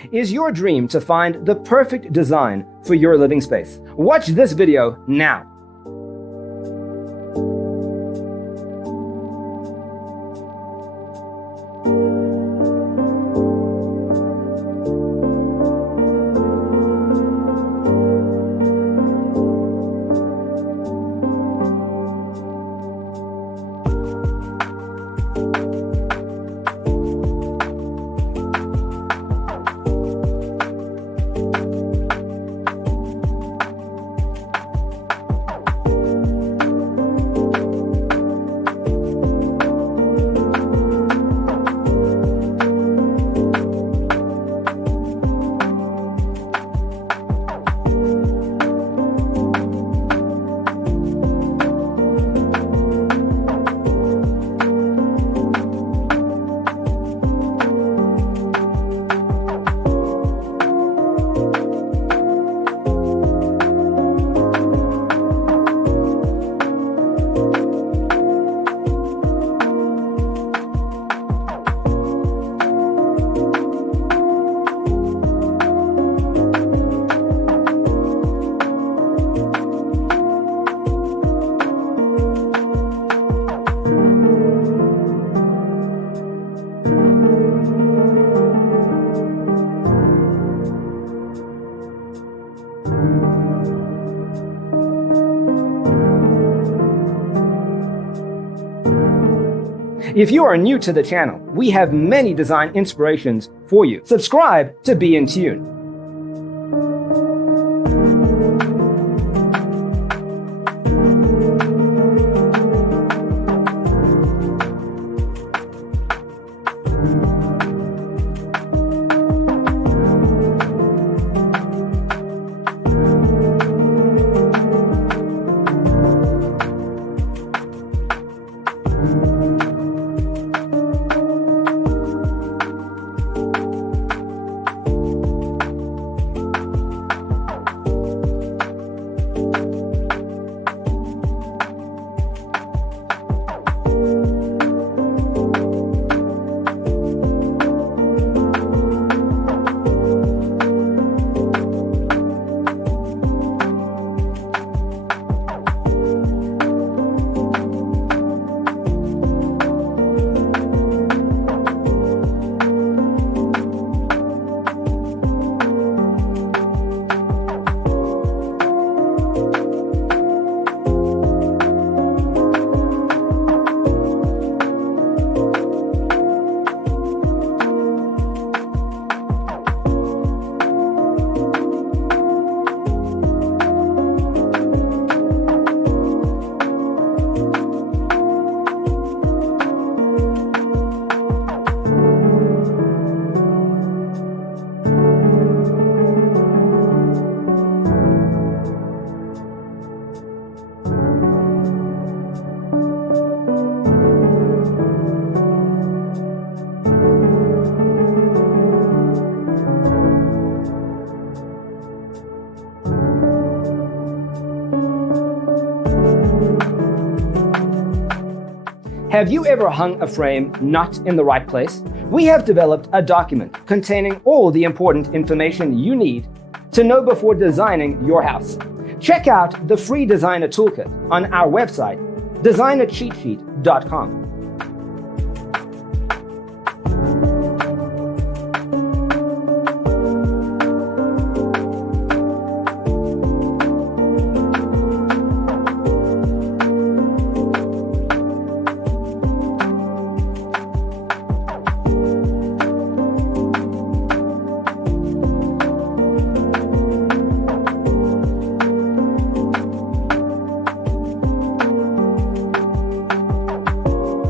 Is your dream to find the perfect design for your living space? Watch this video now. If you are new to the channel, we have many design inspirations for you. Subscribe to be in tune. Have you ever hung a frame not in the right place? We have developed a document containing all the important information you need to know before designing your house. Check out the free designer toolkit on our website, designercheatsheet.com.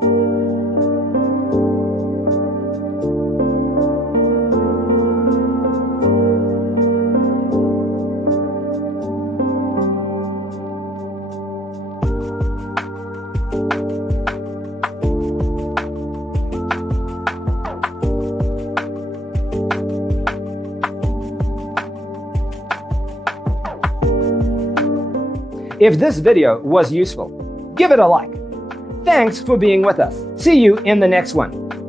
If this video was useful, give it a like. Thanks for being with us. See you in the next one.